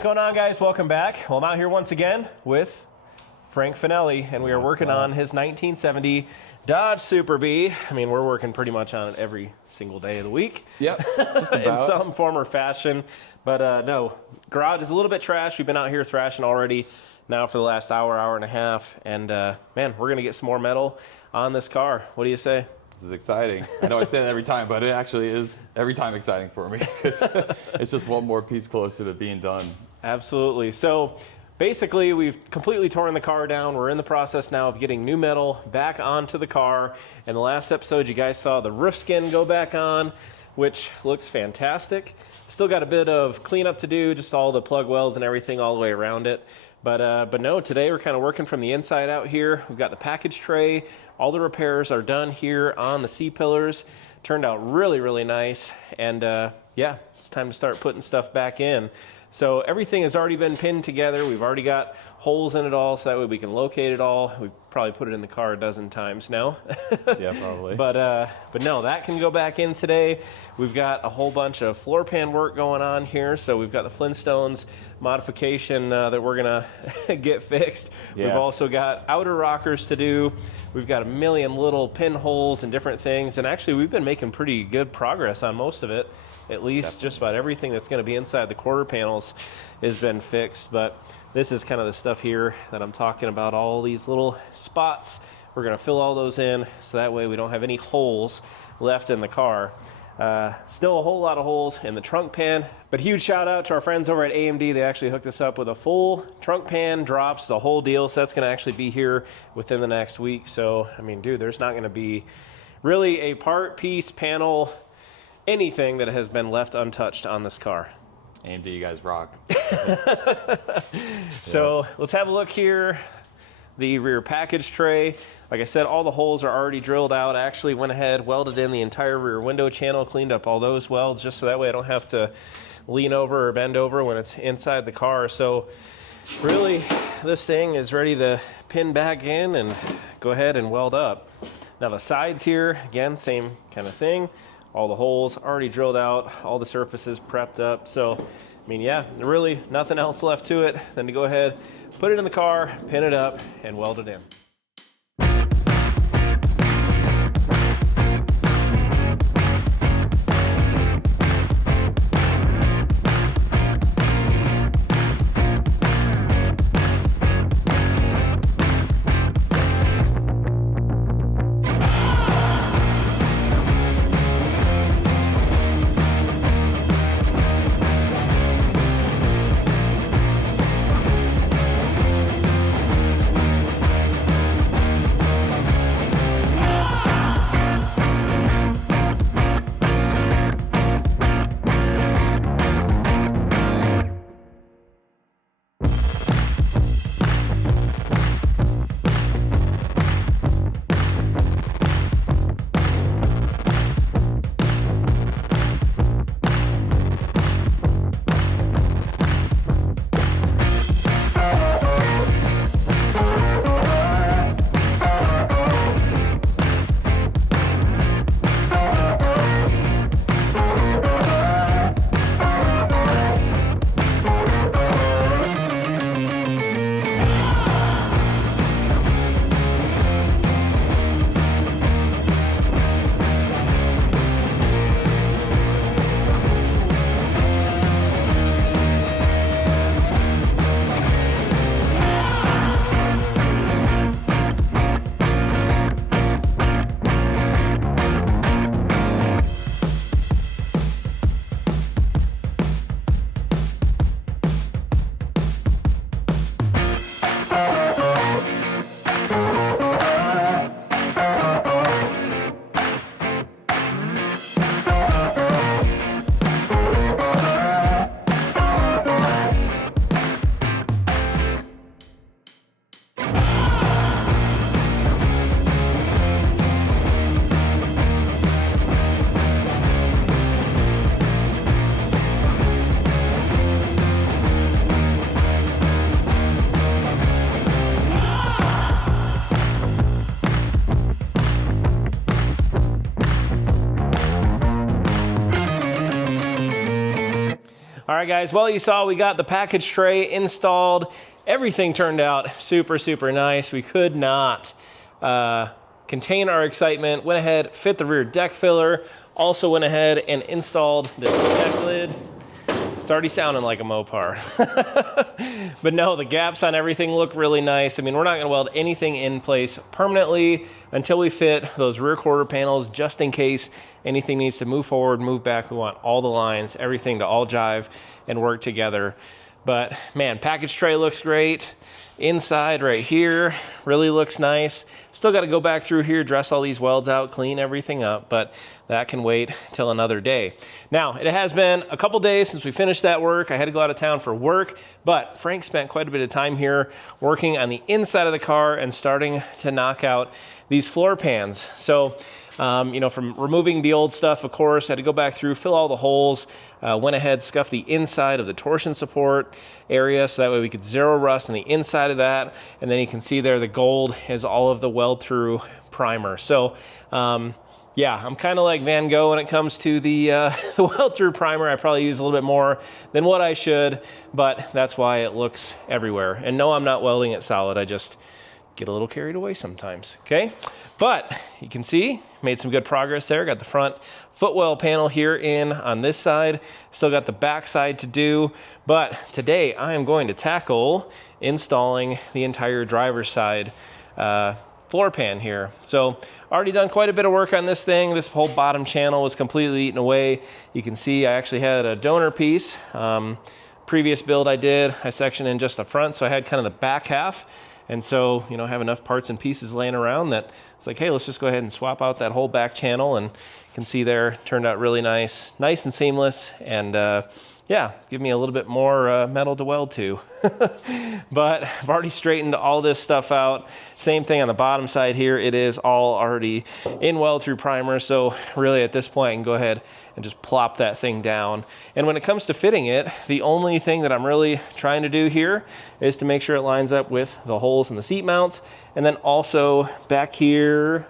what's going on, guys? Welcome back. Well, I'm out here once again with Frank Fanelli, and we are working on his 1970 Dodge Super Bee. I mean, we're working pretty much on it every single day of the week. Yep, just about. In some form or fashion. But no, garage is a little bit trash. We've been out here thrashing already now for the last hour and a half. And man, we're going to get some more metal on this car. What do you say? This is exciting. I know I say that every time, but it actually is every time exciting for me. It's just one more piece closer to being done. Absolutely. So basically, we've completely torn the car down. We're in the process now of getting new metal back onto the car. In the last episode, you guys saw the roof skin go back on, which looks fantastic. Still got a bit of cleanup to do, just all the plug wells and everything all the way around it. But no, today we're kind of working from the inside out here. We've got the package tray. All the repairs are done here on the C-pillars. Turned out really, really nice. And yeah, it's time to start putting stuff back in. So everything has already been pinned together. We've already got holes in it all, so that way we can locate it all. We've probably put it in the car a dozen times now. Yeah, probably. But no, that can go back in today. We've got a whole bunch of floor pan work going on here. So we've got the Flintstones modification that we're gonna get fixed. Yeah. We've also got outer rockers to do. We've got a million little pinholes and different things. And actually, we've been making pretty good progress on most of it. At least just about everything that's going to be inside the quarter panels has been fixed. But this is kind of the stuff here that I'm talking about, all these little spots. We're going to fill all those in so that way we don't have any holes left in the car. Still a whole lot of holes in the trunk pan, but huge shout out to our friends over at AMD. They actually hooked us up with a full trunk pan, drops, the whole deal. So that's going to actually be here within the next week. So, I mean, dude, there's not going to be really a part, piece, panel, anything that has been left untouched on this car. AMD, you guys rock. So let's have a look here. The rear package tray. Like I said, all the holes are already drilled out. I actually went ahead, welded in the entire rear window channel, cleaned up all those welds just so that way I don't have to lean over or bend over when it's inside the car. So really, this thing is ready to pin back in and go ahead and weld up. Now the sides here, again, same kind of thing. All the holes already drilled out, all the surfaces prepped up. So, I mean, yeah, really nothing else left to it than to go ahead, put it in the car, pin it up, and weld it in. All right, guys, well, you saw we got the package tray installed. Everything turned out super, super nice. We could not contain our excitement. Went ahead, fit the rear deck filler. Also went ahead and installed this deck lid. It's already sounding like a Mopar. But no, the gaps on everything look really nice. I mean, we're not gonna weld anything in place permanently until we fit those rear quarter panels, just in case anything needs to move forward, move back. We want all the lines, everything to all jive and work together. But man, package tray looks great. Inside right here really looks nice. Still got to go back through here, dress all these welds out, clean everything up, but that can wait till another day. Now, it has been a couple days since we finished that work. I had to go out of town for work, but Frank spent quite a bit of time here working on the inside of the car and starting to knock out these floor pans. So, you know, from removing the old stuff, of course, had to go back through, fill all the holes, went ahead, scuffed the inside of the torsion support area so that way we could zero rust on the inside of that. And then you can see there the gold is all of the weld through primer. So, yeah, I'm kind of like Van Gogh when it comes to the weld through primer. I probably use a little bit more than what I should, but that's why it looks everywhere. And no, I'm not welding it solid. I just get a little carried away sometimes, okay? But you can see, made some good progress there. Got the front footwell panel here in on this side. Still got the back side to do. But today I am going to tackle installing the entire driver's side floor pan here. So already done quite a bit of work on this thing. This whole bottom channel was completely eaten away. You can see I actually had a donor piece. Previous build I did, I sectioned in just the front, so I had kind of the back half. And so, you know, have enough parts and pieces laying around that it's like, hey, let's just go ahead and swap out that whole back channel. And you can see there, turned out really nice and seamless. And yeah, give me a little bit more metal to weld to. But I've already straightened all this stuff out. Same thing on the bottom side here. It is all already in weld through primer. So really at this point, I can go ahead and just plop that thing down. And when it comes to fitting it, the only thing that I'm really trying to do here is to make sure it lines up with the holes in the seat mounts. And then also back here,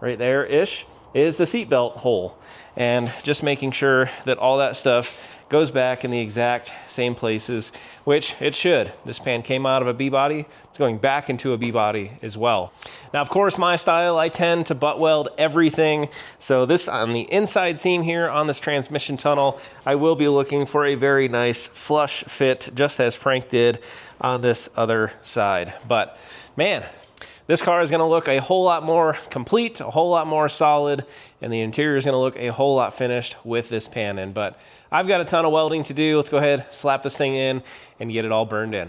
right there-ish, is the seatbelt hole. And just making sure that all that stuff goes back in the exact same places, which it should. This pan came out of a B-body. It's going back into a B-body as well. Now, of course, my style, I tend to butt weld everything. So this on the inside seam here on this transmission tunnel, I will be looking for a very nice flush fit, just as Frank did on this other side. But man, this car is gonna look a whole lot more complete, a whole lot more solid, and the interior is gonna look a whole lot finished with this pan in. But I've got a ton of welding to do. Let's go ahead, slap this thing in, and get it all burned in.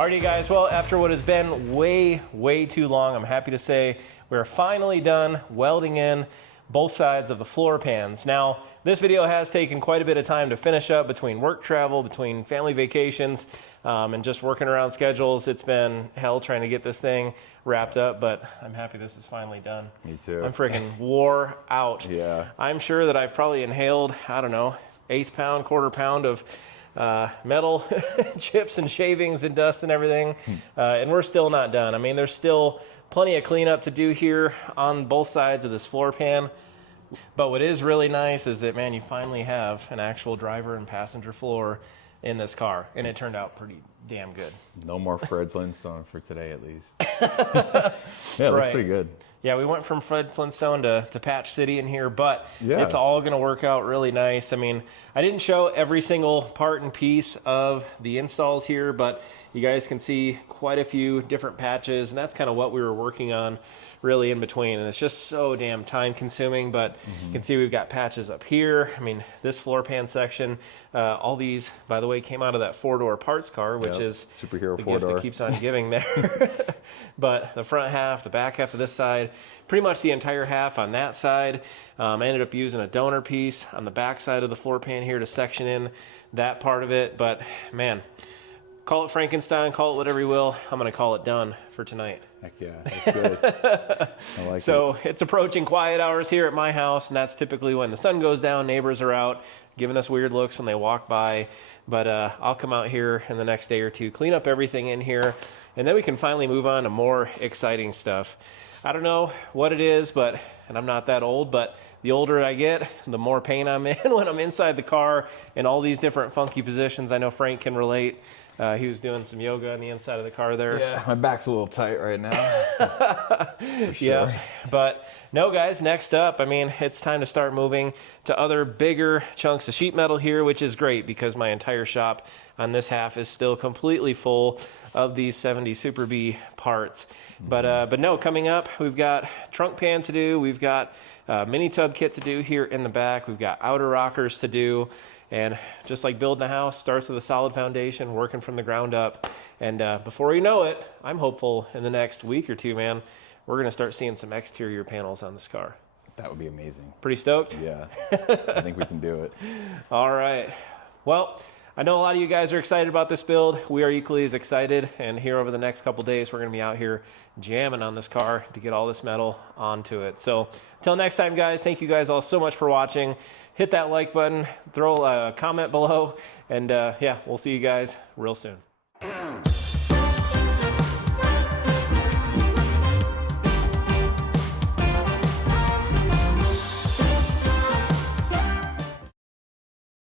Alrighty guys, well, after what has been way too long, I'm happy to say we're finally done welding in both sides of the floor pans. Now, this video has taken quite a bit of time to finish up between work travel, between family vacations, and just working around schedules. It's been hell trying to get this thing wrapped up, but I'm happy this is finally done. Me too. I'm freaking wore out. Yeah. I'm sure that I've probably inhaled, I don't know, 1/8 pound, 1/4 pound of metal chips and shavings and dust and everything, and we're still not done. I mean, there's still plenty of cleanup to do here on both sides of this floor pan. But what is really nice is that, man, you finally have an actual driver and passenger floor in this car, and it turned out pretty damn good. No more Fred Flintstone for today, at least. Yeah, it looks pretty good. Yeah, we went from Fred Flintstone to Patch City in here, but Yeah. it's all going to work out really nice. I mean, I didn't show every single part and piece of the installs here, but you guys can see quite a few different patches, and that's kind of what we were working on really in between. And it's just so damn time consuming, but you can see we've got patches up here. I mean, this floor pan section, all these, by the way, came out of that 4-door parts car, which is superhero the 4-door gift that keeps on giving there. But the front half, the back half of this side, pretty much the entire half on that side. I ended up using a donor piece on the back side of the floor pan here to section in that part of it. But man, call it Frankenstein, call it whatever you will. I'm going to call it done for tonight. Heck yeah, that's good. I like it. So it's approaching quiet hours here at my house, and that's typically when the sun goes down, neighbors are out giving us weird looks when they walk by. But I'll come out here in the next day or two, clean up everything in here, and then we can finally move on to more exciting stuff. I don't know what it is, and I'm not that old, but the older I get, the more pain I'm in when I'm inside the car in all these different funky positions. I know Frank can relate. He was doing some yoga on the inside of the car there. Yeah, my back's a little tight right now. For sure. Yeah, but no, guys, next up, I mean, it's time to start moving to other bigger chunks of sheet metal here, which is great because my entire shop on this half is still completely full of these 70 Super B parts. But no, coming up, we've got trunk pan to do. We've got mini tub kit to do here in the back. We've got outer rockers to do. And just like building a house, starts with a solid foundation, working from the ground up. And before you know it, I'm hopeful in the next week or two, man, we're going to start seeing some exterior panels on this car. That would be amazing. Pretty stoked? Yeah, I think we can do it. All right. Well, I know a lot of you guys are excited about this build. We are equally as excited. And here over the next couple days, we're going to be out here jamming on this car to get all this metal onto it. So until next time, guys, thank you guys all so much for watching. Hit that like button, throw a comment below, and yeah, we'll see you guys real soon.